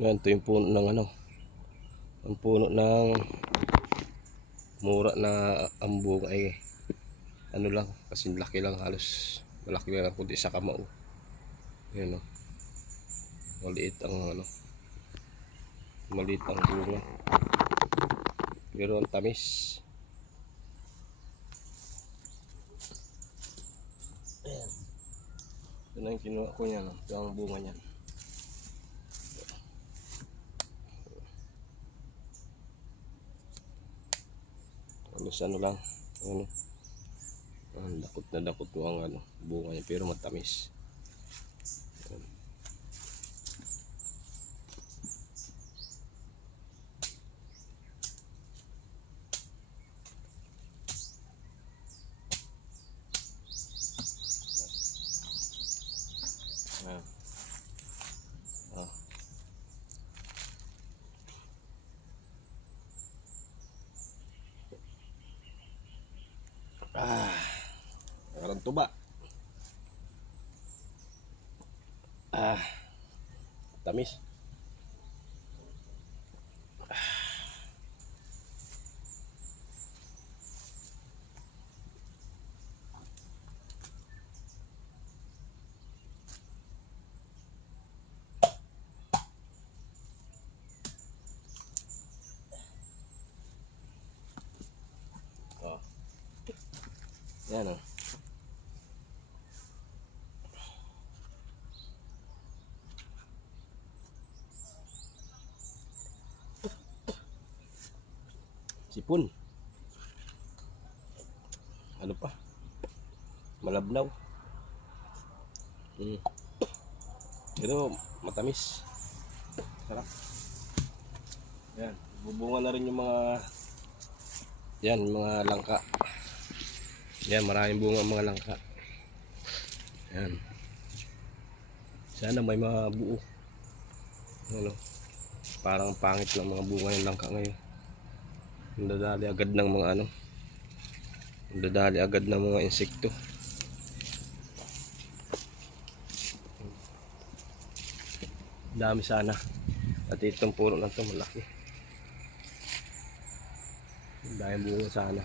Yan, ito yung puno ng ano, ang puno ng mura na ambong ay ano lang, kasi laki lang, halos malaki lang kundi sa kamao. Yan o, maliit ang ano, maliit ang bunga, pero ang tamis. Ayan, ito na yung kinuha ko niya, no? Ito ang bunga niyan. Halos ano lang, ano, dakot na dakot ko ang ano, bunga niya, pero matamis. Ayan. Ayan. Parang tuba. Tamis. Yan o. Sipon. Ano pa? Malabnaw. Pero matamis. Sarap. Yan. Bubunga na rin yung mga yan, mga langka. Yan, maraming bunga mga langka. Yan. Sana may mabuo. Ano? Parang pangit ng mga bunga ng langka ngayon. Nadali agad ng mga ano. Nadali agad ng mga insekto. Dami sana. At itong puno na ito malaki. Dahil bunga sana.